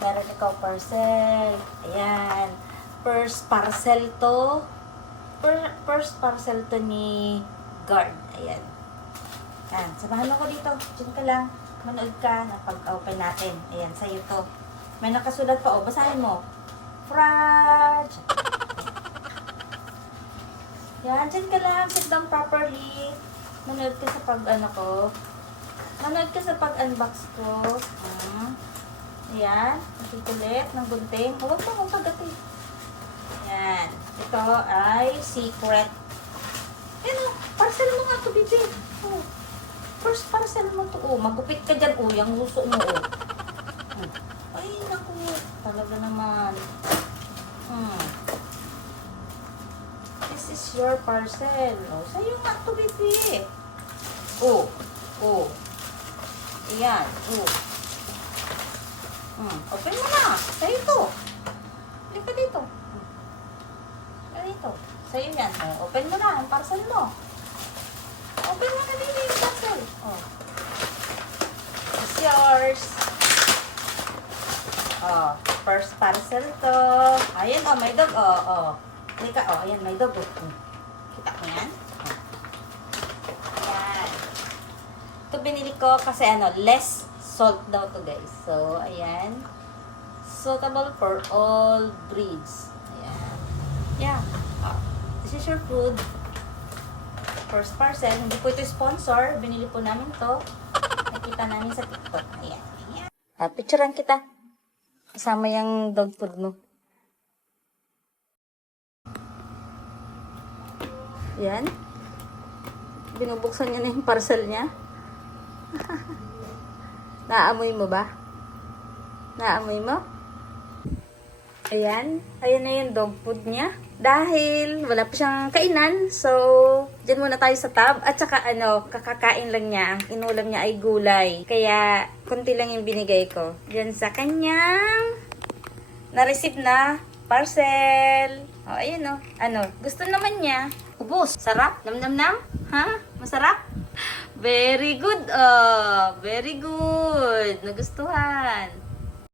Meron ikaw parcel. Ayan. First parcel to. First parcel to ni guard. Ayan. Ayan. Samahan mo ko dito. Diyan ka lang. Manood ka na pag-open natin. Ayan. Sa'yo to. May nakasulat pa. O, basahin mo. Frage. Yan. Diyan ka lang. Sit down properly. Manood ka sa pag-ano ko. Manood ka sa pag-unbox ko. Ayan. Nakikulit ng gunting. Huwag pa mong pagati. Ayan. Ito ay secret. Ayan o. Parcel mo nga ito, baby. Oh. First parcel mo ito. Oh. Magupit ka dyan. Oh. Yung gusto mo. Oh. Ay, naku. Talaga naman. This is your parcel. Oh. Sa'yo nga ito, baby. Oh. Oh. Ayan. Oh. Open mo na. Sa'yo ito. Halika dito. Halika dito. Sa'yo yan. Oh, open mo na ang parcel mo. Open mo na dito yung parcel. Oh. It's yours. Oh. First parcel to. Ayan, oh. May dog. Oh, oh. Halika, oh. Ayan, may dog. Oh. Kita mo yan? Oh. Ayan. Ito binili ko kasi ano, less salt daw to guys. So, ayan. Suitable for all breeds. Ayan. Yeah. This is your food. First parcel. Hindi po ito sponsor. Binili po namin to. Nakita namin sa TikTok. Ayan. Ayan. Picturean kita. Kasama yung dog food mo. Ayan. Binubuksan niya na yung parcel niya. Naamoy mo ba? Naamoy mo? Ayan. Ayan na yung dog food niya. Dahil wala pa siyang kainan. So, dyan muna tayo sa tab. At saka ano, kakakain lang niya. Ang inulam niya ay gulay. Kaya, konti lang yung binigay ko. Dyan sa kanyang na-receive na parcel. O, ayan o. Ano, gusto naman niya. Ubus. Sarap? Nam-nam-nam? Ha? Masarap? Very good. Oh, very good. Nagustuhan.